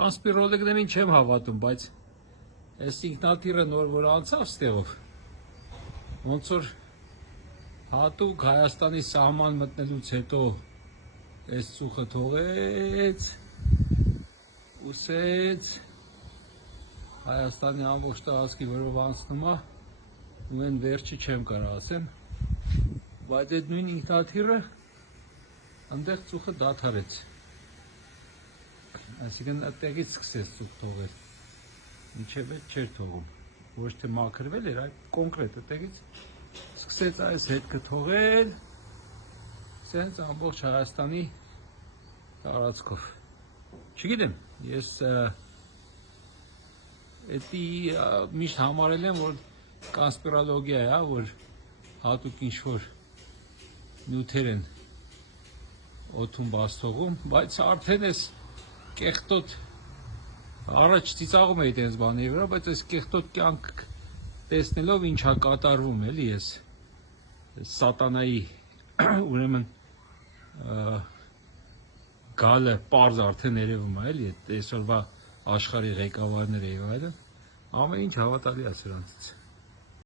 Կոնսպիրոլոգներին չեմ հավատում, բայց այս ինքնաթիռը նոր որ անցավ ստեղով, ոնց որ հատուկ Հայաստանի սահման մտնելուց հետո այս ծուխը թողեց, ուսեց, Հայաստանի ամբողջ տարածքի վրով անցնում է, ու այն վերջը չեմ կարող ասեմ, բայց այդ նույն ինքնաթիռը այնտեղ ծուխը դադարեց, այսինքն այդտեղից սկսեց ծուխ թողել, մինչև այդ չէր թողում, ոչ թե մաքրվել էր, այլ կոնկրետ այդտեղից սկսեց այս հետքը թողել, սենց ամբողջ Հայաստանի տարածքով, չգիտեմ, ես էդի միշտ համարել եմ, որ կոնսպիրոլոգիա է, որ հատուկ ինչ-որ նյութեր են օդում բաց թողում, բայց արդեն ես կեղտոտ, առաջ ծիծաղում էի տենց բաների վրա, բայց այս կեղտոտ կյանք տեսնելով ինչա կատարվում էլի ես, սատանայի ուրեմն գալը պարզ արդեն երևում է էլի, այսօրվա աշխարհի ղեկավարները եւ այլն, ամեն ինչ հավատալի է սրանցից։